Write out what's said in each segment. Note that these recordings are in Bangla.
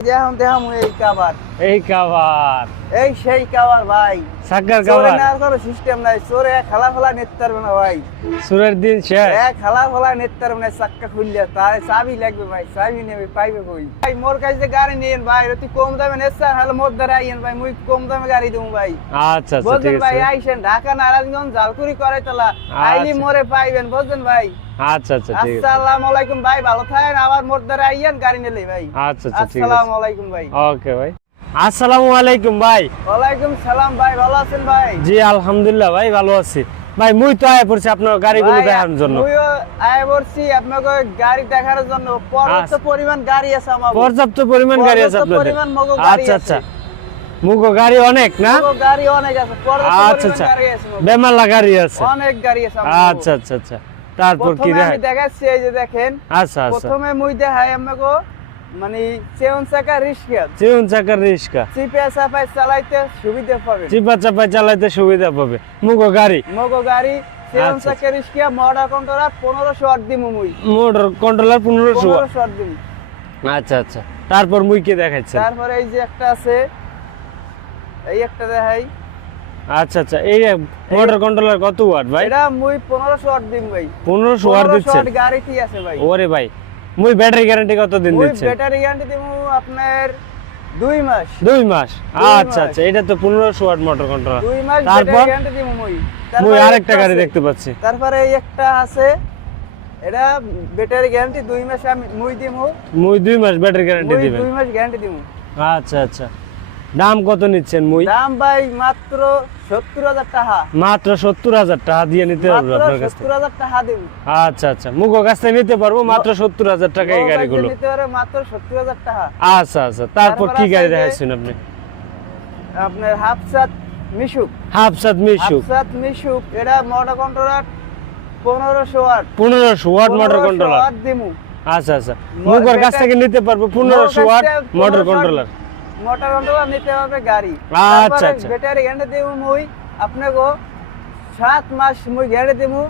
এখন দেখাম এই কাবার। এই কাবার। এই সেই কাবার ভাই। চোরে কাবার। কোনো সিস্টেম নাই চোরে খালা খোলা নিতে পারবে না ভাই। দিন শেষ। এক খালা খোলা নিতে পারবে না চাক্কা খুললে। তার চাবি লাগবে ভাই চাবি নেবে পাইবে কই? ভাই মোর কাছে গাড়ি নিয়েন ভাই তুই কম দামে নেছা মোর দ্বারা আইয়েন ভাই মুই কম দামে গাড়ি দেবো ভাই। আচ্ছা আচ্ছা ঠিক ভাই আছে আইসেন ঢাকা নারায়ণগঞ্জ জালকুড়ি করে তোলা আইলি আচ্ছা। মোরে পাইবেন বুঝলেন ভাই? আচ্ছা আচ্ছা ঠিক আছে। আসসালামু আলাইকুম ভাই ভালো থাকেন? আবার মোর দ্বারা আইয়েন গাড়ি নিলে ভাই। আচ্ছা আচ্ছা ঠিক আছে। আসসালামু আলাইকুম ভাই। ওকে ভাই। আসসালামু আলাইকুম ভাই। ওয়ালাইকুম সালাম ভাই ভালো আছেন ভাই? জি আলহামদুলিল্লাহ ভাই ভালো আছি। ভাই মুই তো আয় পড়ছি আপনার গাড়িগুলো ভাই, দেখানোর জন্য। মুইও আয় বলছি আপনাকে গাড়ি দেখার জন্য। পর্যাপ্ত আচ্ছা। পরিমাণ গাড়ি আছে আমার পর্যাপ্ত পরিমাণ গাড়ি আছে আপনাদের। পরিমাণ মগো গাড়ি আচ্ছা আচ্ছা। মুগো গাড়ি অনেক না? মগো গাড়ি অনেক আছে। আচ্ছা আচ্ছা। বেমালা গাড়ি আছে। অনেক গাড়ি আছে আচ্ছা আচ্ছা আচ্ছা। তারপর কি দেখাচ্ছি এই যে দেখেন। আচ্ছা আচ্ছা। প্রথমে মুই দেখাই আমাকে মানে চেউন চাকা রিস্কা চিউন চাকার রিক্সা চিপে চাপায় চালাইতে সুবিধা পাবেন। চিপা চাপা চালাইতে সুবিধা পাবে। মুগো গাড়ি। মগো গাড়ি চেউন আচ্ছা, চাকা রিস্কা মডার কন্ট্রোলার পনেরোশো আট দিমু মুই। মোটর কন্ট্রোলার পনেরোশো পনেরোশো আট দিমু। আচ্ছা আচ্ছা। তারপর মুই কি দেখাচ্ছেন তারপরে এই যে একটা আছে এই একটা দেখাই। আচ্ছা আচ্ছা এই মোটর কন্ট্রোলার কত ওয়াট ভাই? এটা মুই পনেরোশো আট দিম ভাই। পনেরোশো ওয়াট পনেরোশো দিচ্ছেন? আট গাড়ি আছে ভাই। ওরে ভাই মুই ব্যাটারি গ্যারান্টি কত দিন মুই ব্যাটারি গ্যারান্টি দিব আপনার দুই মাস। দুই মাস? আচ্ছা আচ্ছা এটা তো পনেরোশো ওয়াট মোটর কন্ট্রোলার দুই মাস তারপর? গ্যারান্টি দিব মুই। মুই আরেকটা গাড়ি দেখতে পাচ্ছি। তারপরে এই একটা আছে। এটা ব্যাটারি গ্যারান্টি দুই মাস আমি মুই দিমু। মুই দুই মাস ব্যাটারি গ্যারান্টি দিবেন। দুই মাস গ্যারান্টি দিমু। আচ্ছা আচ্ছা। দাম কত নিচ্ছেন মুই? দাম ভাই মাত্র সত্তর হাজার টাকা। মাত্র সত্তর হাজার টাকা দিয়ে নিতে পারব আপনার কাছ সত্তর হাজার টাকা দিব। আচ্ছা আচ্ছা। মুগো কাছ নিতে পারব মাত্র সত্তর হাজার টাকা এই গাড়িগুলো। নিতে পারে মাত্র সত্তর হাজার টাকা। আচ্ছা আচ্ছা। তারপর কি গাড়ি দেখাচ্ছেন আপনি? আপনার হাফসাত মিশুক। হাফসাত মিশু হাফসাত মিশুক এটা মোটর কন্ট্রোলার পনেরোশো ওয়াট। পনেরোশো ওয়াট মোটর 1500 কন্ট্রোলার দিমু। আচ্ছা আচ্ছা। মুগোর কাছ থেকে নিতে পারব পনেরোশো ওয়াট মোটর কন্ট্রোলার মোটর নিতে হবে গাড়ি। আচ্ছা, আচ্ছা। ব্যাটারি গ্যারান্টি দেবো মুই আপনাকে সাত মাস মুই গ্যারান্টি দেবো।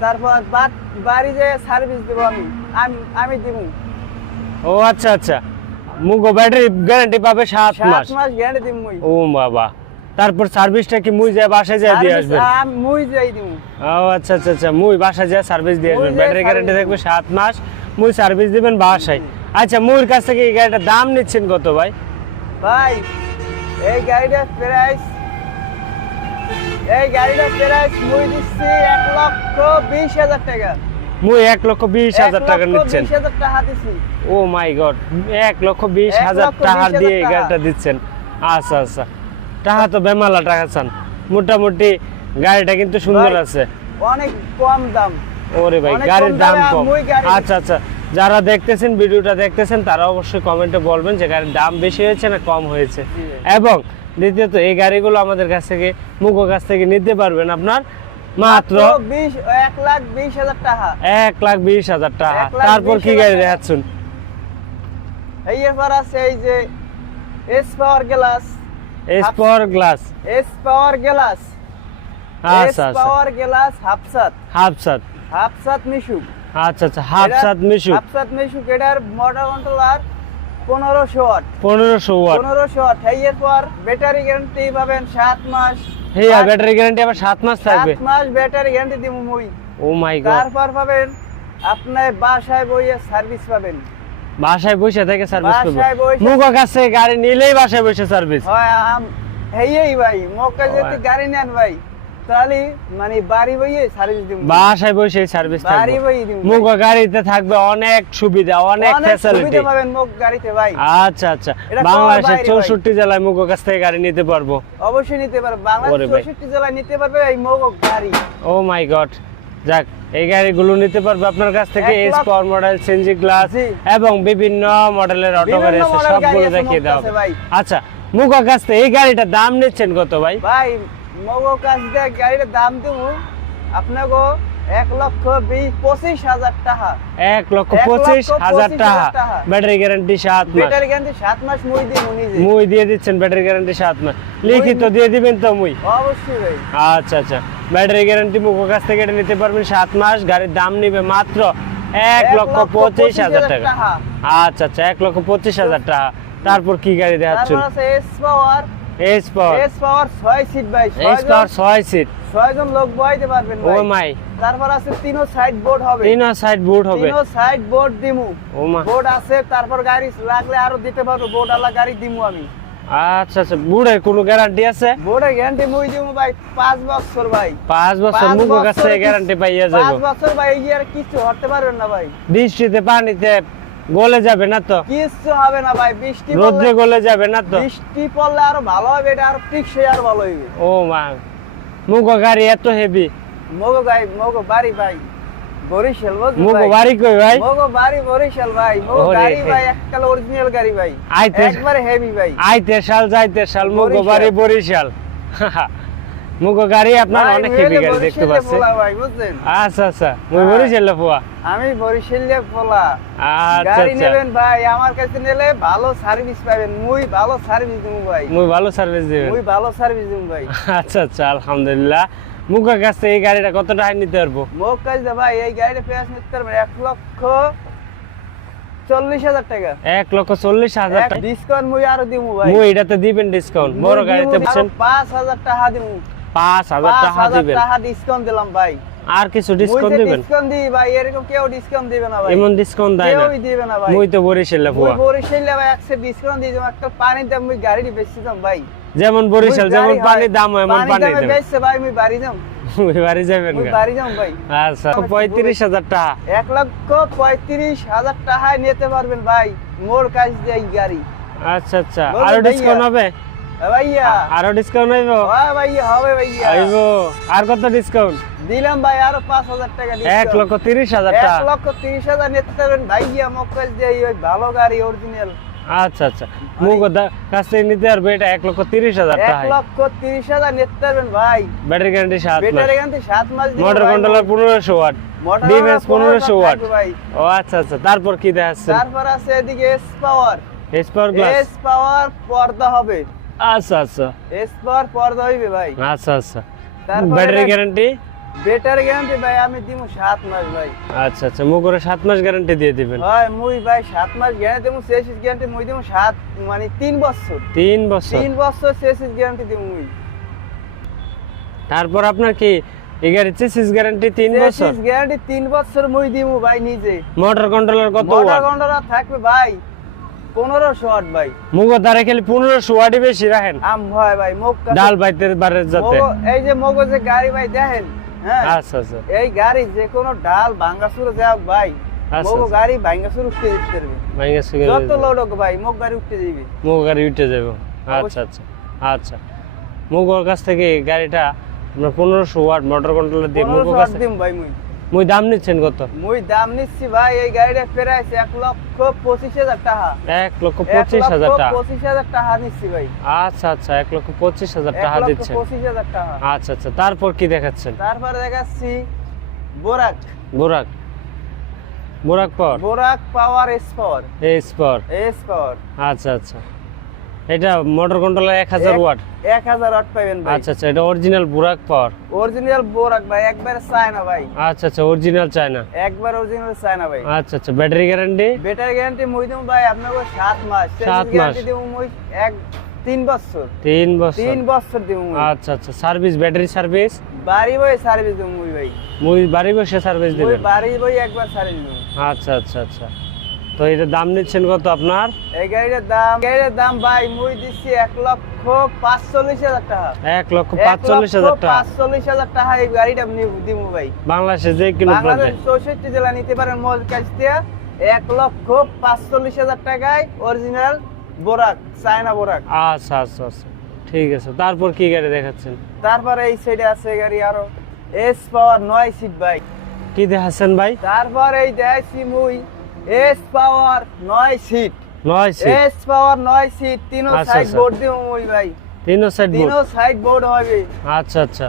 তারপর বাদ- বাড়ি যে সার্ভিস দেবো আমি আমি আমি দেবো। ও আচ্ছা আচ্ছা। মুগো ব্যাটারি গ্যারান্টি পাবে সাত সাত মাস। মাস গ্যারান্টি দিব মুই। ও বাবা। তারপর সার্ভিসটা কি মুই যায় বাসায় যায় দিয়ে আসবেন? মুই যাই দেবো। ও আচ্ছা আচ্ছা আচ্ছা। মুই বাসায় যায় সার্ভিস দিয়ে আসবেন। ব্যাটারি গ্যারান্টি থাকবে সাত মাস। মুই সার্ভিস দিবেন বাসায়। আচ্ছা মুইর কাছ থেকে এই গাড়িটার দাম নিচ্ছেন কত ভাই? ভাই এই গাড়িটার প্রাইস এই গাড়িটার প্রাইস মুই দিচ্ছি এক লক্ষ বিশ হাজার টাকা। মুই এক লক্ষ বিশ হাজার টাকা নিচ্ছেন। ও মাই গড এক লক্ষ বিশ হাজার টাকা দিয়ে এই গাড়িটা দিচ্ছেন। আচ্ছা আচ্ছা। টাকা তো বেমালা টাকা চান। মোটামুটি গাড়িটা কিন্তু সুন্দর আছে। অনেক কম দাম। ওরে ভাই গাড়ির দাম কম। আচ্ছা আচ্ছা। যারা দেখতেছেন ভিডিওটা দেখতেছেন তারা অবশ্যই কমেন্টে বলবেন যে গাড়ির দাম বেশি হয়েছে না কম হয়েছে। এবং দ্বিতীয়ত এই গাড়িগুলো আমাদের কাছ থেকে মুখো কাছ থেকে নিতে পারবেন আপনার মাত্র এক লাখ বিশ হাজার টাকা। এক লাখ বিশ হাজার টাকা। তারপর কি গাড়ি টাকা। দেখাচ্ছেন? এই এবার আছে এই যে S power glass S power glass S power glass S আচ্ছা আচ্ছা। পাওয়ার গ্লাস হাফসাত। হাফসাত। হাফসাত মিশুক। আচ্ছা আচ্ছা হাফসাত মিশু হাফসাত মিশুক। এটার মোটর কন্ট্রোলার পনেরোশো ওয়াট। পনেরোশো ওয়াট। পনেরোশো ওয়াট। এর পর ব্যাটারি গ্যারান্টি পাবেন সাত মাস। হ্যাঁ সাত- ব্যাটারি গ্যারান্টি আবার সাত মাস থাকবে? সাত মাস ব্যাটারি গ্যারান্টি দিব মুই। Oh my god. তারপর পাবেন আপনার বাসায় বইয়ে সার্ভিস পাবেন। বাসায় বসে থেকে সার্ভিস করবে। বসে- মুখো গাড়ি নিলেই বাসায় বসে সার্ভিস হয় হেই ভাই মক্কা যদি গাড়ি নেন ভাই। তাহলে মানে বাড়ি বইয়ে সার্ভিস দিব বাসায় বসে সার্ভিস বাড়ি বইয়ে দিব মুখো গাড়িতে থাকবে অনেক সুবিধা অনেক ফ্যাসিলিটি সুবিধা পাবেন মুখ গাড়িতে ভাই। আচ্ছা আচ্ছা। বাংলাদেশের সবার বাইরে চৌষট্টি জেলায় মুখো কাছ থেকে গাড়ি নিতে পারব। অবশ্যই নিতে পারবে ওরে বাংলাদেশ ভাই। চৌষট্টি জেলায় নিতে পারবে এই গাড়ি। ও মাই গড যাক এই গাড়িগুলো নিতে পারবে আপনার কাছ থেকে। S power model CNG glass এবং বিভিন্ন মডেলের অটো গাড়ি আছে সবগুলো দেখিয়ে। ভাই। আচ্ছা মুখো কাছ থেকে এই গাড়িটার দাম নিচ্ছেন কত ভাই? ভাই মগ কাছ দিয়ে গাড়ির দাম দেবো আপনাকে এক লক্ষ বিশ পঁচিশ হাজার টাকা। এক লক্ষ পঁচিশ হাজার টাকা। ব্যাটারি গ্যারান্টি সাত মাস। ব্যাটারি গ্যারান্টি সাত মাস মুই নিজে। মুই দিয়ে দিচ্ছেন ব্যাটারি গ্যারান্টি সাত মাস। লিখিত দিয়ে দিবেন তো মুই? অবশ্যই ভাই। আচ্ছা আচ্ছা। ব্যাটারি গ্যারান্টি মুখো কাছ থেকে এটা নিতে পারবেন সাত মাস। গাড়ির দাম নিবে মাত্র এক লক্ষ পঁচিশ হাজার টাকা। আচ্ছা আচ্ছা। এক লক্ষ পঁচিশ হাজার টাকা। তারপর কি গাড়ি দেখাচ্ছেন? S power S power S power ছয় সিট ভাই এস পাওয়ার ছয় সিট ছয় জন লোক বইতে পারবেন ও মাই। তারপর আছে তিনো সাইড বোর্ড হবে। তিন সাইড বুট হবে। তিনো সাইড বোর্ড দিমু। ও মা। বোর্ড আছে তারপর গাড়ি লাগলে আরও দিতে পারব। বোর্ড আলা গাড়ি দিমু আমি। আচ্ছা আচ্ছা। বুড়ের কোনো গ্যারান্টি আছে? বোর্ডের গ্যারান্টি মুই দিমু ভাই পাঁচ বছর ভাই। পাঁচ বছর মুখের কাছে গ্যারান্টি পাইয়া যাব। বছর ভাই আর কিছু হতে পারবেন না ভাই। বৃষ্টিতে পানিতে গলে যাবে না তো? কিচ্ছু হবে না ভাই বৃষ্টি পড়লে গলে যাবে না তো? বৃষ্টি পড়লে আরও ভালো হবে এটা আরও টিকসই আরও ভালো হইবে। ও মা মুখ গাড়ি এত হেভি মগো ভাই মগো বাড়ি ভাই বরিশাল ভাই? বাড়ি কই ভাই? মগো বাড়ি বরিশাল ভাই মগো। গাড়ি ভাই এককাল অরিজিনাল গাড়ি ভাই। আইতে- একবারে হেভি ভাই। আইতে সাল যাইতে সাল বরিশাল। বাড়ি বরিশাল। মুখ গাড়ি আপনার অনেক হেভি গাড়ি দেখতে পাচ্ছি। আচ্ছা আচ্ছা। মুই হ্যাঁ। বরিশাল ফুয়া আমি বরিশালে পোলা। আচ্ছা গাড়ি আচ্ছা। নেবেন ভাই আমার কাছে নিলে ভালো সার্ভিস পাবেন। মুই ভালো সার্ভিস দেবো ভাই। মুই ভালো সার্ভিস দিবেন। মুই ভালো সার্ভিস দেবো ভাই। আচ্ছা আচ্ছা আলহামদুলিল্লাহ। মুখের কাছে এই গাড়িটা কত টাকা নিতে পারব? মোক কাজ দে ভাই এই গাড়িটা পেঁয়াজ নিতে পারবেন এক লক্ষ চল্লিশ হাজার টাকা। এক লক্ষ চল্লিশ হাজার টাকা। ডিসকাউন্ট মুই আরও ভাই। মুই এটাতে দিবেন ডিসকাউন্ট বড় গাড়িতে পাঁচ হাজার টাকা দিমু। পাঁচ হাজার পাঁচ টাকা দিবেন। টাকা ডিসকাউন্ট দিলাম ভাই। আর কিছু ডিসকাউন্ট দিবেন? ডিসকাউন্ট দিই ভাই এরকম কেউ ডিসকাউন্ট দিবে না ভাই। এমন ডিসকাউন্ট দেয় না। দিবে না ভাই। মুই তো বরিশাল মুই ফুয়া। বরিশালে ভাই একশো ডিসকাউন্ট দিয়ে দিলাম। একটা পানির দাম মুই গাড়ি বেশি দাম ভাই। যেমন বরিশাল যেমন পানির দাম এমন পানি দামে বেচছে ভাই মুই বাড়ি যাম। মুই বাড়ি যাবেন মুই বাড়ি যাম ভাই। আচ্ছা পঁয়ত্রিশ হাজার টাকা। এক লক্ষ পঁয়ত্রিশ হাজার টাকায় নিতে পারবেন ভাই মোর কাছ দিয়ে এই গাড়ি। আচ্ছা আচ্ছা। আরও। ডিসকাউন্ট হবে? ভাইয়া। আরও ডিসকাউন্ট হইব? হ্যাঁ ভাইয়া হবে ভাইয়া। আইব আর কত ডিসকাউন্ট দিলাম ভাই আরও পাঁচ হাজার টাকা। লক্ষ লক্ষ তিরিশ হাজার নিতে পারবেন। ভাইয়া ভালো গাড়ি অরিজিনাল আচ্ছা আচ্ছা। মুখ কাছ থেকে নিতে পারবে এটা এক লক্ষ তিরিশ হাজার এক লক্ষ তিরিশ হাজার নিতে পারবেন ভাই। ব্যাটারি গ্যারান্টি সাত মাস। মোটর। কন্ট্রোলার পনেরোশো ওয়াট মোটর পনেরোশো ওয়াট ভাই। ও আচ্ছা আচ্ছা। তারপর কি দেখাচ্ছেন? তারপর আছে এদিকে S power S power glass S power পর্দা হবে। আচ্ছা আচ্ছা। এস পাওয়ার পর্দা হইবে ভাই। আচ্ছা আচ্ছা। ব্যাটারি গ্যারান্টি বেটার গ্যারান্টি ভাই আমি দিব সাত মাস ভাই। আচ্ছা আচ্ছা। মুখ করে সাত মাস গ্যারান্টি দিয়ে দিবেন? হয় মুই ভাই সাত মাস গ্যারান্টি গ্যারান্টি মুই দেবো সাত মানে তিন বছর। তিন বছর? তিন বছর শেষ গ্যারান্টি মুই। তারপর আপনার কি এই গাড়ি চেসিস গ্যারান্টি তিন বছর? শেষ গ্যারান্টি তিন বছর মুই দিমু ভাই নিজে। মোটর কন্ট্রোলার কত মোটর কন্ট্রোলার থাকবে ভাই পনেরোশো ওয়াট ভাই। দ্বারা খালি পনেরোশো ওয়াটই বেশি রাখেন। আম ভয় ভাই মুখ কাছে- ডাল বাইতে বারের যাতে। এই যে মগো যে গাড়ি ভাই দেখেন হ্যাঁ? আচ্ছা আচ্ছা। এই গাড়ি যে কোনো ডাল ভাই আচ্ছা, মগো উঠতে পারবে। যত ভাই মুখ গাড়ি উঠতে যাবে মুখ গাড়ি উঠে যাব। আচ্ছা আচ্ছা আচ্ছা। কাছ থেকে গাড়িটা পনেরোশো ওয়াট মোটর কন্ট্রোলার দিয়ে কাছ দিম ভাই মুই। মুই দাম নিচ্ছেন কত? মুই দাম নিচ্ছি ভাই এই গাড়িটা ফেরাইছে এক লক্ষ পঁচিশ হাজার টাকা। এক লক্ষ পঁচিশ হাজার টাকা। পঁচিশ হাজার টাকা নিচ্ছি ভাই। আচ্ছা আচ্ছা এক লক্ষ পঁচিশ হাজার টাকা দিচ্ছেন। পঁচিশ হাজার টাকা। আচ্ছা আচ্ছা তারপর কি দেখাচ্ছেন? তারপর দেখাচ্ছি বোরাক। বোরাক। বোরাক power বোরাক power S power S power S power আচ্ছা আচ্ছা। এটা মোটর কন্ট্রোলার এক হাজার ওয়াট এক হাজার ওয়াট পাইবেন ভাই। আচ্ছা আচ্ছা এটা অরিজিনাল বুরাক পাওয়ার অরিজিনাল বোরাক ভাই একবার চায় না ভাই। আচ্ছা আচ্ছা অরিজিনাল চায় না একবার অরিজিনাল চায় না ভাই। আচ্ছা আচ্ছা ব্যাটারি গ্যারান্টি বেটার গ্যারান্টি মুই দিমু ভাই আপনাকে সাত মাস। সাত গ্যারান্টি মাস। দিমু মই এক তিন বছর। তিন বছর। তিন বছর মুই। আচ্ছা আচ্ছা সার্ভিস ব্যাটারি সার্ভিস বাড়ি বই সার্ভিস দিমু মই ভাই। মই বাড়ি বসে সার্ভিস মুই দিবেন? বাড়ি বই একবার সার্ভিস দিমু। আচ্ছা আচ্ছা আচ্ছা। তো এটা দাম নিচ্ছেন কত আপনার? এই গাড়িটার দাম গাড়িটার দাম ভাই মুই দিচ্ছি এক লক্ষ পাঁচচল্লিশ হাজার টাকা। এক লক্ষ পাঁচচল্লিশ হাজার টাকা। পাঁচচল্লিশ হাজার টাকা এই গাড়িটা দিমু ভাই। বাংলাদেশে যে কিলো বাংলাদেশ চৌষট্টি জেলা নিতে পারেন মোর কাছ থেকে এক লক্ষ পাঁচচল্লিশ হাজার টাকায় অরিজিনাল বোরাক চায়না বোরাক আচ্ছা আচ্ছা আচ্ছা। ঠিক আছে তারপর কি গাড়ি দেখাচ্ছেন? তারপর এই সাইডে আছে গাড়ি আরও। এস পাওয়ার নয় সিট বাইক কি দেখাচ্ছেন ভাই? তারপর এই দেখাচ্ছি মুই। এস পাওয়ার নয় সিট নয় সিট এস পাওয়ার নয় সিট আচ্ছা, সাইড। বোর্ড দিব মুই ভাই। তিনও সাইড বোর্ড সাইড বোর্ড হবে। আচ্ছা আচ্ছা।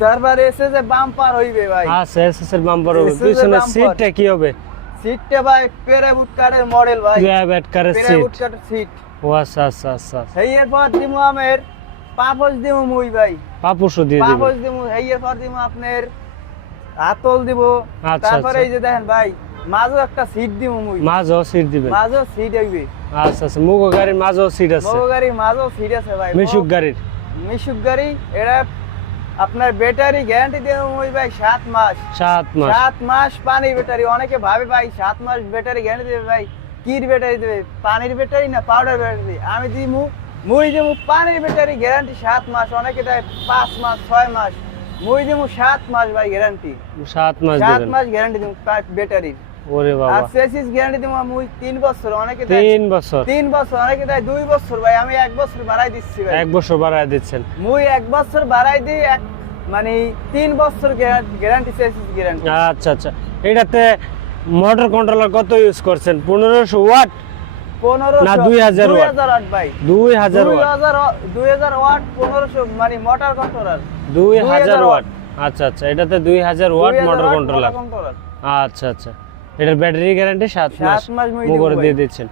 তারপর এসে যে বাম্পার হইবে ভাই। আচ্ছা এসএস এর বাম্পার হবে। পিছনে সিটটা কি হবে? সিটটা ভাই পেরাবুট কার্ডের মডেল ভাই। কারের সিট পেরাবুট কার্ডের সিট ও আচ্ছা আচ্ছা আচ্ছা। সেই এরপর দিমু আমের পাপস দিমু মুই ভাই। পাপুসও দিয়ে দিবেন পাপস দিমু সেই এরপর দিমু আপনার আতল দিব। আচ্ছা, তারপরে আচ্ছা। এই যে দেখেন ভাই মাঝও একটা সিট দিমু মুই। মাঝও সিট দিবেন। মাঝও সিট হইবে। আচ্ছা আচ্ছা মুগো গাড়ির মাঝেও সিট আছে। মোগো গাড়ি মাঝেও ফিট আছে ভাই। মিশুক গাড়ির। মিশুক গাড়ি এটা আপনার ব্যাটারি গ্যারান্টি দিয়ে ওই ভাই সাত মাস। সাত মাস। সাত মাস পানির ব্যাটারি অনেকে ভাবে ভাই সাত মাস ব্যাটারি গ্যারান্টি দেবে ভাই। কির ব্যাটারি দেবে? পানির ব্যাটারি না পাউডার ব্যাটারি আমি দিমু মুই দিমু পানির ব্যাটারি গ্যারান্টি সাত মাস। অনেকে দেয় পাঁচ মাস ছয় মাস। মুই দিমু সাত মাস ভাই গ্যারান্টি সাত মাস সাত দেবেন। মাস গ্যারান্টি দিমু ব্যাটারির ওরে আর বাবা সেসিস গ্যারান্টি দিমু মুই তিন বছর অনেকে দেয় তিন বছর। তিন বছর অনেকে দেয় দুই বছর ভাই আমি এক বছর বাড়াই দিচ্ছি ভাই। এক বছর বাড়ায় দিচ্ছেন। মুই এক বছর বাড়াই দিই মানে তিন বছর গ্যারান্টি গ্যারান্টি আচ্ছা আচ্ছা। এটাতে মোটর কন্ট্রোলার কত ইউজ করছেন? পনেরোশো ওয়াট? পনেরো না, 2000 দুই watt? হাজার ওয়াট ভাই। দুই হাজার দুই ওয়াট। হাজার দুই হাজার ওয়াট পনেরোশো মানে মোটর কন্ট্রোলার দুই 2000 হাজার ওয়াট। আচ্ছা আচ্ছা। এটাতে দুই হাজার ওয়াট মোটর কন্ট্রোলার আচ্ছা আচ্ছা। এটার ব্যাটারি গ্যারান্টি সাত মাস মই দিয়ে দিচ্ছেন।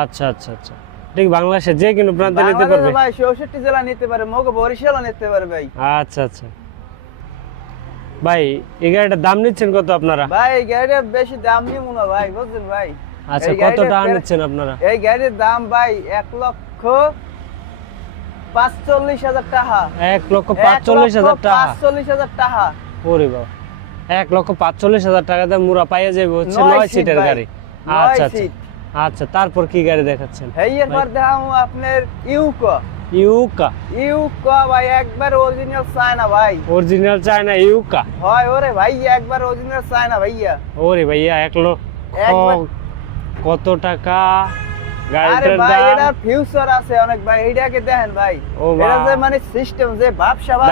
আচ্ছা আচ্ছা আচ্ছা। ঠিক বাংলাদেশে যে কোনো প্রান্তে নিতে পারবে। ভাই চৌষট্টি জেলা নিতে পারে মগ বরিশালও নিতে পারে ভাই। আচ্ছা আচ্ছা। ভাই এই গাড়িটার দাম নিচ্ছেন কত আপনারা? ভাই এই গাড়ির বেশি দাম নিব না ভাই বুঝছেন ভাই? আচ্ছা কত টাকা নিচ্ছেন আপনারা? এই গাড়ির দাম ভাই এক লক্ষ পাঁচচল্লিশ হাজার টাকা। এক লক্ষ পাঁচচল্লিশ হাজার টাকা। পাঁচচল্লিশ হাজার টাকা। ওরে বাবা। এক লক্ষ পাঁচচল্লিশ হাজার টাকাতে মুরা পাইয়া যাবে হচ্ছে নয় সিটের গাড়ি। আচ্ছা আচ্ছা। আচ্ছা তারপর কি গাড়ি দেখাচ্ছেন? এই এরপর দেখাম আপনার ইউকো। ইউকা। ইউকো ভাই একবার অরিজিনাল চায়না ভাই। অরিজিনাল চায়না ইউকা। হয় ওরে ভাই একবার অরিজিনাল চায়না ভাইয়া। ওরে ভাইয়া এক লক্ষ কত টাকা? গাড়িটার ভাই দাম এটার ফিউচার আছে অনেক ভাই এইটাকে দেখেন ভাই। এটা যে মানে সিস্টেম যে ব্যবসা বাস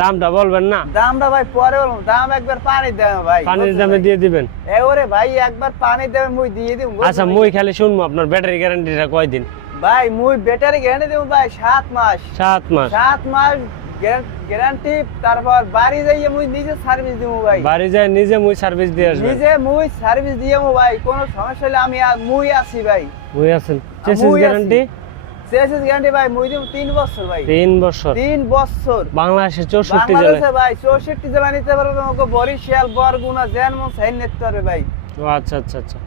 দামটা বলবেন না? দামটা ভাই পরে বলব দাম একবার পানি ভাই পানির দামে দিয়ে দিবেন। এ ওরে ভাই একবার পানি দেবে মুই দিয়ে দিব আচ্ছা ভাই? মুই খালি শুনব আপনার ব্যাটারি গ্যারান্টিটা কয়দিন? ভাই মুই ব্যাটারি গ্যারান্টি দেব ভাই সাত মাস। সাত মাস। সাত মাস গ্যারান্টি তারপর বাড়ি যাইয়ে মুই নিজে সার্ভিস দিব ভাই। বাড়ি যায় নিজে মুই সার্ভিস দিয়ে আসবেন? নিজে মুই সার্ভিস দিয়ে ভাই কোনো সমস্যা হলে আমি মুই আছি ভাই। মুই আছেন? Chassis guarantee? সেসিস গ্যারান্টি ভাই মুই দিব তিন বছর ভাই। তিন বছর? তিন বছর। বাংলাদেশের চৌষট্টি বাংলাদেশে ভাই চৌষট্টি জেলা নিতে পারবে আমাকে বরিশাল বরগুনা জেন মন সাইন নিতে পারবে ভাই। ও আচ্ছা আচ্ছা আচ্ছা।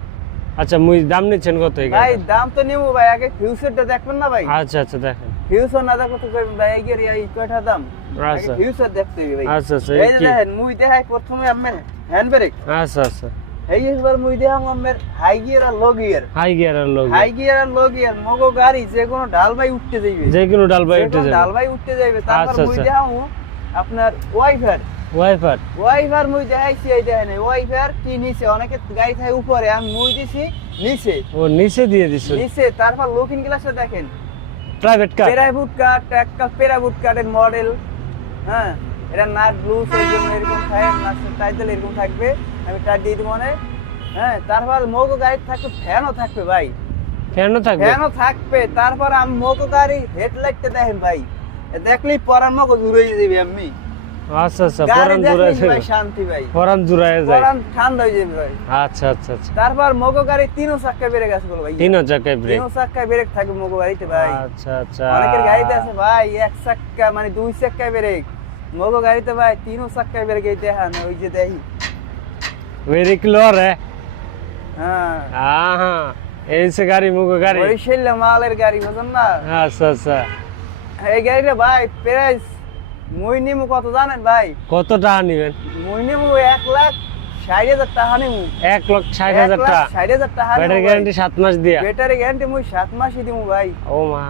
আচ্ছা মুই দাম নিচ্ছেন কত ভাই দাম তো নেব ভাই আগে ফিউচারটা দেখবেন না ভাই। আচ্ছা আচ্ছা দেখেন। ফিউচার না দেখো তো ভাই এই গেরি এই কয়টা দাম আচ্ছা। দেখতে হবে ভাই আচ্ছা আচ্ছা এই দেখেন মুই দেখাই প্রথমে আমার হ্যান্ড ব্রেক আচ্ছা আচ্ছা এই একবার মুই দেখাম আমার হাই গিয়ার আর লো গিয়ার হাই গিয়ারের লোক হাই গিয়ার আর লো গিয়ার মগো গাড়ি যে কোনো ঢাল ভাই উঠতে যাইবে যে কোনো ডাল বাই যে উঠে কোনো ঢাল ভাই উঠতে যাইবে তারপর মুই। দেখাম আপনার ওয়াইফার ওয়াইফার ওয়াইফার মুই দেখাইছি এই দেখেন ওয়াইফার কি নিচে অনেকে গাড়ি থাকে উপরে আমি মুই দিছি নিচে ও নিচে দিয়ে দিছ নিচে তারপর লুকিং গ্লাসে দেখেন প্রাইভেট কার পেরাবুট কার্ড একটা প্রাইভেট কারের মডেল হ্যাঁ? এটা নাট ব্লু জন্য এরকম থাকে নাট টাইটেল এরকম থাকবে। আমি টাইট দিয়ে দিব মানে হ্যাঁ তারপর মোগো গাড়ি থাকবে ফ্যানও থাকবে ভাই। ফ্যানও থাকবে? ফ্যানও থাকবে। তারপর আমি মোগো গাড়ি হেডলাইটটা দেখেন ভাই। দেখলেই পরার মগো জুড়ে যাবে আমি। আচ্ছা আচ্ছা পরান জুড়ায় ভাই শান্তি ভাই। পরান জুড়ায় যায় পরান ঠান্ডা হয়ে যাবে ভাই। আচ্ছা আচ্ছা আচ্ছা। তারপর মোগো গাড়ি তিনও চাক্কা ব্রেক আছে বলো ভাই। তিন চাকায় ব্রেক তিনও চাক্কা ব্রেক থাকবে মোগো গাড়িতে ভাই। আচ্ছা আচ্ছা। অনেকের গাড়িতে আছে ভাই এক চাক্কা মানে দুই চাক্কায় ব্রেক মগো গাড়িতে ভাই তিনও চাক্কায় ব্রেক এই দেখান ওই যে দেখি। ভেরি ক্লিয়ার है হ্যাঁ। हाँ এই সে গাড়ি মুগো গাড়ি। বরিশাল মালের গাড়ি বুঝুন না? আচ্ছা আচ্ছা। এই গাড়িটা ভাই প্রাইস মুই নিমু কত জানেন ভাই? কত টাকা নিবেন? মুই নিমু এক লাখ ষাট হাজার টাকা নিমু। এক লক্ষ ষাট হাজার টাকা? ষাট হাজার টাকা ব্যাটারি গ্যারান্টি সাত মাস দিয়া? ব্যাটারি গ্যারান্টি মুই সাত মাসই দিমু ভাই। ও মা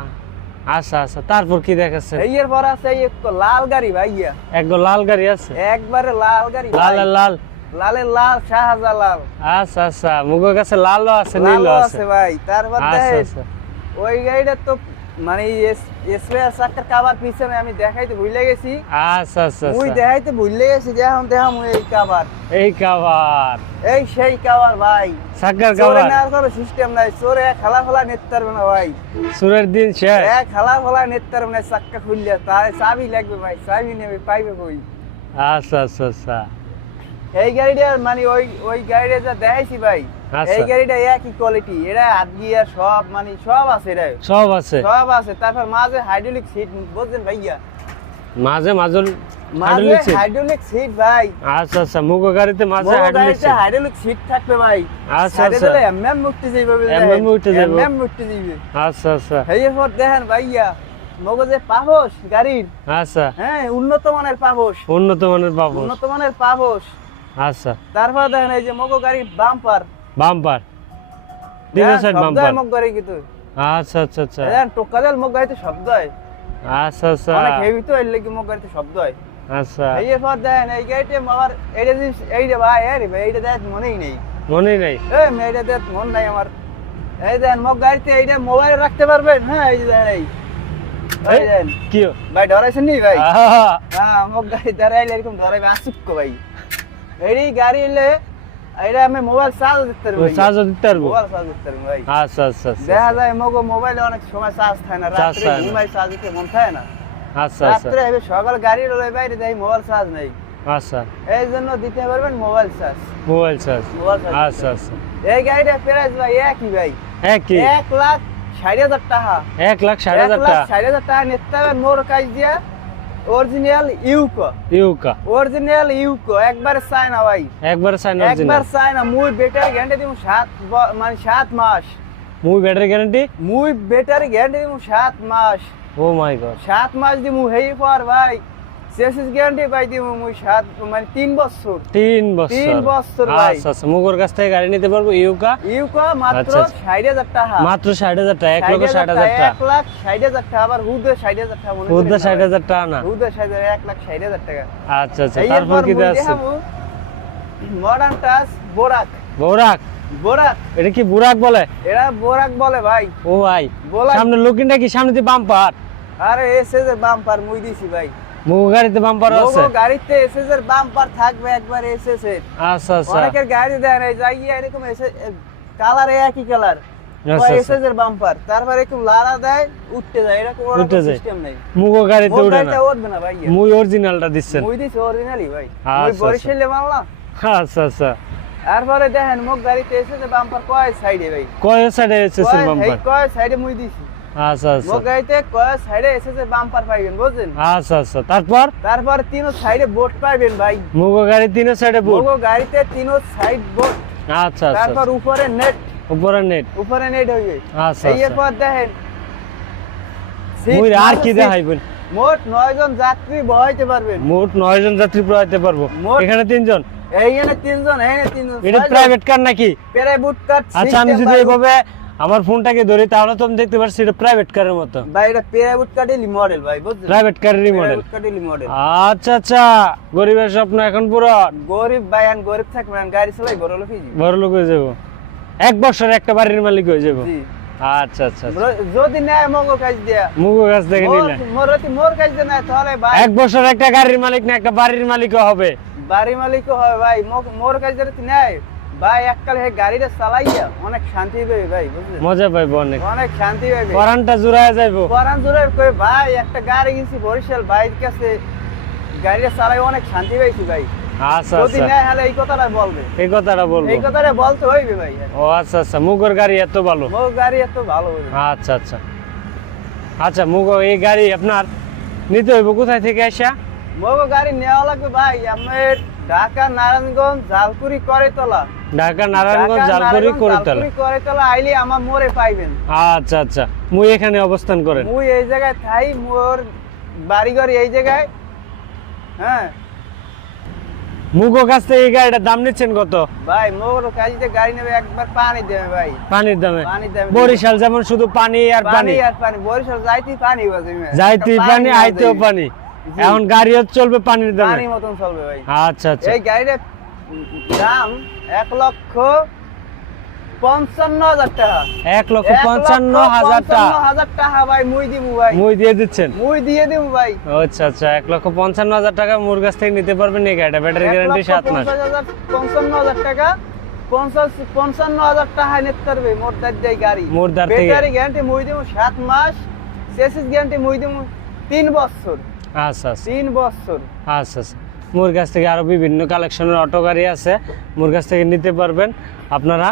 আচ্ছা আচ্ছা তারপর কি দেখাচ্ছে এই এর পর আছে লাল গাড়ি ভাইয়া এক লাল গাড়ি আছে? একবারে লাল গাড়ি। লাল লাল? লালের লাল আচ্ছা আচ্ছা মুগো কাছে লালও আছে নীলও আছে ভাই। তারপর আচ্ছা। ওই গাড়িটা তো মানে স্পেয়ার চাকার কাবার পিছনে আমি দেখাইতে ভুলে গেছি। আচ্ছা আচ্ছা মুই আচ্ছা। দেখাইতে ভুলে গেছি দেখাম দেখাম এই কাবার। এই কাবার। এই সেই কাবার ভাই। সাকার কাবার। নেওয়ার কোনো সিস্টেম নাই চোরে খালা খোলা নিতে পারবে না ভাই। সুরের দিন শেষ। এক খালা খোলা নিতে পারবে না চাক্কা খুললে। তার চাবি লাগবে ভাই চাবি নেবে পাইবে কই? আচ্ছা আচ্ছা আচ্ছা। এই গাড়িটা মানে ওই ওই গাড়িটা যা দেখাইছি ভাই আচ্ছা। এই গাড়িটা একই কোয়ালিটি এটা হাত গিয়ার সব মানে সব আছে এটা সব আছে। সব আছে তারপর মাঝে হাইড্রোলিক সিট বুঝছেন ভাইয়া? মাঝে মাঝে হাইড্রোলিক সিট হাইড্রোলিক সিট ভাই। আচ্ছা আচ্ছা মুগো গাড়িতে মাঝে হাইড্রোলিক সিট হাইড্রোলিক সিট থাকবে ভাই। আচ্ছা, আচ্ছা। এমএম মুক্তি যাইবে MM উঠতে যাইবো। এমএম মুক্তি যাইবে। আচ্ছা আচ্ছা। এই পর দেখেন ভাইয়া মগো পাবস গাড়ির। আচ্ছা। হ্যাঁ উন্নত মানের পাবস উন্নত মানের পাবো উন্নত মানের পাবস আচ্ছা। তারপর দেখেন এই যে মগো গাড়ির বাম্পার বাম্পার তিন সাইড বাম্পার মগ গাড়ি কিন্তু আচ্ছা আচ্ছা আচ্ছা। দেখেন টোকা দেল মগ গাড়িতে শব্দ হয় আচ্ছা আচ্ছা। অনেক হেভি তো এর লাগি মগ গাড়িতে শব্দ হয় আচ্ছা। এই পর দেখেন এই গাড়িতে আমার এইটা জিনিস এইটা ভাই আরে ভাই এইটা দেখ মনেই নেই। মনে নাই। এই মেয়েটা দেখ মন নাই আমার। এই দেখেন মগ গাড়িতে এইটা মোবাইল রাখতে পারবেন হ্যাঁ এই যে দেখেন এই। ভাই ডরাইছেন নি ভাই? হ্যাঁ মগ গাড়ি দাঁড়াইলে এরকম ধরাইবে আসুক ভাই। এই গাড়ি এলে এটা আমি মোবাইল চার্জ দিতে পারব ওই চার্জ দিতে পারব মোবাইল চার্জ দিতে পারব ভাই আচ্ছা আচ্ছা আচ্ছা দেখা যায় মগো মোবাইলে অনেক সময় চার্জ থাকে না চার্জ রাত্রে থাকে না। ঘুমাই চার্জ দিতে মন থাকে না আচ্ছা আচ্ছা রাত্রে এবার সকাল গাড়ি রয়ে বাইরে যাই মোবাইল চার্জ নেই আচ্ছা এই জন্য দিতে পারবেন mobile charge mobile charge mobile charge আচ্ছা আচ্ছা এই গাড়িটা প্রাইস ভাই একই ভাই হ্যাঁ কি এক লাখ ষাট হাজার টাকা এক লাখ ষাট এক হাজার লাখ টাকা ষাট হাজার টাকা নিতে হবে মোর কাজ দিয়া অরিজিনাল ইউকো ইউকো অরিজিনাল ইউকো একবার চায় না ভাই। একবার সাইন একবার চায় না মুই বেটারি গ্যারান্টি দিমু সাত মানে সাত মাস। মুই ব্যাটারি গ্যারান্টি মুই ব্যাটারি গ্যারান্টি দিমু সাত মাস। ও মাই গড সাত মাস দিমু হেই পার ভাই। গ্যারান্টি পাই দিব মুই সাত মানে তিন বছর। তিন বছর। তিন বছর ভাই। আচ্ছা আচ্ছা মুগর কাছ থেকে গাড়ি নিতে পারব ইউকা? ইউকো মাত্র আচ্ছা, আচ্ছা। ষাট হাজার টাকা। মাত্র ষাট হাজার টাকা এক লক্ষ ষাট ষাট হাজার টাকা এক লাখ ষাট হাজার টাকা আবার হুদে ষাট হাজার টাকা মনে ষাট হাজার টাকা না? হুদে ষাট হাজার এক লাখ ষাট হাজার টাকা। আচ্ছা আচ্ছা তারপর কি আছে? মডার্ন টাচ বোরাক। বৌরাক? বোরাক। এটা কি বুরাক বলে? এরা বোরাক বলে ভাই। ও ভাই সামনে লুকিনটা কি সামনে দিয়ে বাম্পার আরে এসএস এর বাম্পার মুই দিছি ভাই। মুগো গাড়িতে বাম্পার আছে। লোগো গাড়িতে এসএস এর বাম্পার থাকবে একবার এসএস এর। আচ্ছা আচ্ছা। অনেকের গাড়ি দেয় না যাই এরকম এসে কালার একই কালার আচ্ছা, আচ্ছা। এসএস এর বাম্পার তারপর একটু লালা দেয় উঠতে যায় উঠতে যায়। সিস্টেম নাই। মুগো গাড়িতে উঠে না? উঠবে না ভাই মুই অরিজিনালটা দিচ্ছেন। মুই দিছি অরিজিনালি ভাই। আচ্ছা, মুই। বরিশালে মানলাম। আচ্ছা আচ্ছা। তারপরে দেখেন মোক গাড়িতে এসেছে বাম্পার কয় সাইডে ভাই? কয় সাইডে কয় এই বাম্পার কয় সাইডে মুই দিছি? আচ্ছা আচ্ছা। মোক কয় সাইডে এসেছে বাম্পার পাইবেন বুঝছেন? আচ্ছা আচ্ছা। তারপর? তারপর তিনো সাইডে বোট পাইবেন ভাই। মুগো গাড়ি তিন সাইডে বুট? মোগো গাড়িতে তিনো সাইড বোট। আচ্ছা আচ্ছা তারপর উপরে নেট। উপরে নেট? উপরে নেট হইবে। আচ্ছা এই আচ্ছা দেখেন। মুই আর কি দেখাইবেন মোট নয় জন যাত্রী বহাইতে পারবেন। মোট নয় জন যাত্রী পড়াইতে পারব। এখানে তিনজন? এইখানে তিনজন এইখানে তিনজন। এটা প্রাইভেট কার নাকি? প্রাইভেট কার আচ্ছা আমি যদি এইভাবে আমার ফোনটাকে ধরি তাহলে তো আমি দেখতে পাচ্ছি এটা প্রাইভেট কারের মতো। ভাই এটা প্রাইভেট কার্ডেরই মডেল ভাই বুঝছেন? প্রাইভেট কারেরই মডেল কার্ডেরই মডেল আচ্ছা আচ্ছা গরিবের স্বপ্ন এখন পুরো গরিব ভাই এখন গরিব থাকবে এখন গাড়ি চালাই বড় লোকই জি। বড় লোক হয়ে যাব। এক বছর একটা বাড়ির মালিক হয়ে যাব। জি। আচ্ছা আচ্ছা আচ্ছা। যদি নেয় মগো কাজ দিয়া। মুগো কাজ থেকে মোর নিলেন মোর যদি মোর কাজ দিয়ে নেয় তাহলে ভাই এক বছর একটা গাড়ির মালিক না একটা বাড়ির মালিকও হবে। বাড়ি মালিকও হবে ভাই মোর কাজ যদি নেয় ভাই এককাল হে গাড়িটা চালাইয়া অনেক শান্তি পাবে ভাই বুঝলেন মজা পাইবো অনেক। অনেক শান্তি পাবে। পরানটা জুড়ায় যাইবো। পরান কই ভাই একটা গাড়ি কিনছি বরিশাল ভাইয়ের কাছে। গাড়িটা চালাই অনেক শান্তি পাইছি ভাই। আচ্ছা যদি আচ্ছা। নেয় হলে এই কথাটা বলবে। এই কথাটা বলব। এই কথাটা বলতে হইবে ভাই ও আচ্ছা আচ্ছা। মুগর গাড়ি এত ভালো। মোর গাড়ি এত ভালো আচ্ছা আচ্ছা। আচ্ছা মুগো এই গাড়ি আপনার নিতে হইব কোথায় থেকে আসা? মোগো গাড়ি নেওয়া লাগবে ভাই আমার ঢাকা নারায়ণগঞ্জ জালকুড়ি করে তোলা ঢাকা নারায়ণগঞ্জ জালপুরি করিতলা। আইলে আমার মোরে পাইবেন। আচ্ছা আচ্ছা। মুই এখানে অবস্থান করেন। মুই এই জায়গায় থাই মোর বাড়িঘর এই জায়গায়। হ্যাঁ। মুগো কাছ থেকে এই গাড়িটার দাম নিচ্ছেন কত? ভাই মোর কাজে গাড়ি নেবে একবার পানি দেবে ভাই। পানির দামে? বরিশাল যেমন শুধু পানি আর পানি আর পানি বরিশাল যাইতে পানি যাইতে পানি আইতেও পানি। এখন গাড়িও চলবে পানির দামে। পানি মতন চলবে ভাই। আচ্ছা আচ্ছা। এই গাড়িটার দাম এক লক্ষ পঞ্চান্ন হাজার টাকা। এক লক্ষ পঞ্চান্ন হাজার টাকা। হাজার টাকা ভাই মুই দিমু ভাই। মুই দিয়ে দিচ্ছেন? মুই দিয়ে দিমু ভাই। আচ্ছা আচ্ছা এক লক্ষ পঞ্চান্ন হাজার টাকা মোর কাছ থেকে নিতে পারবেন এই গাড়িটা ব্যাটারি গ্যারান্টি সাত মাস। পঞ্চাশ পঞ্চান্ন হাজার টাকা পঞ্চাশ পঞ্চান্ন হাজার টাকা নিতে পারবে মোর দাঁত দেয় গাড়ি। মোর দাঁত ব্যাটারি গ্যারান্টি মুই দিমু সাত মাস চেসিস গ্যারান্টি মুই দিমু তিন বছর। আচ্ছা আচ্ছা। তিন বছর। আচ্ছা আচ্ছা। মোর কাছ থেকে আরও বিভিন্ন কালেকশনের অটো গাড়ি আছে মোর কাছ থেকে নিতে পারবেন আপনারা।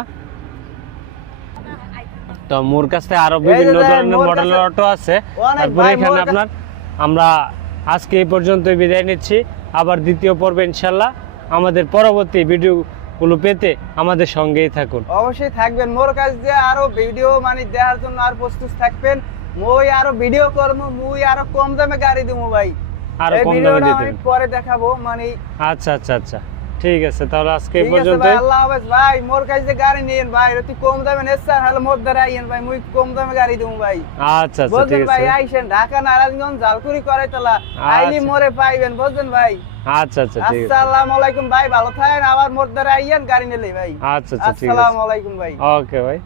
তো মোর কাছ থেকে আরও যে বিভিন্ন ধরনের মডেলের অটো আছে। তারপরে এখানে আপনার আমরা আজকে এই পর্যন্তই বিদায় নিচ্ছি। আবার দ্বিতীয় পর্বে ইনশাল্লাহ আমাদের পরবর্তী ভিডিওগুলো পেতে আমাদের সঙ্গেই থাকুন। অবশ্যই থাকবেন। মোর কাছ দিয়ে আরও ভিডিও মানে দেওয়ার জন্য আর প্রস্তুত থাকবেন। মই আরও ভিডিও করব মুই আরও কম দামে গাড়ি দেবো ভাই। আরও কম দামে দেবেন। পরে দেখাবো মানে আচ্ছা আচ্ছা আচ্ছা। ঠিক আছে তাহলে আজকে এই পর্যন্ত আল্লাহ হাফেজ। ভাই মোর কাছে গাড়ি নিয়েন ভাই তুই কম দামে হলে মোর দ্বারা আইয়েন ভাই মুই কম দামে গাড়ি দেবো ভাই। আচ্ছা আচ্ছা ঠিক ভাই আছে। আইসেন ঢাকা নারায়ণগঞ্জ জালকুড়ি করে তোলা আইলি আচ্ছা। মোরে পাইবেন বুঝলেন ভাই? আচ্ছা আচ্ছা ঠিক আছে। আসসালামু আলাইকুম ভাই ভালো থাকেন আবার মোর দ্বারা আইয়েন গাড়ি নিলে ভাই। আচ্ছা আচ্ছা ঠিক আছে। আসসালামু আলাইকুম ভাই। ওকে ভাই।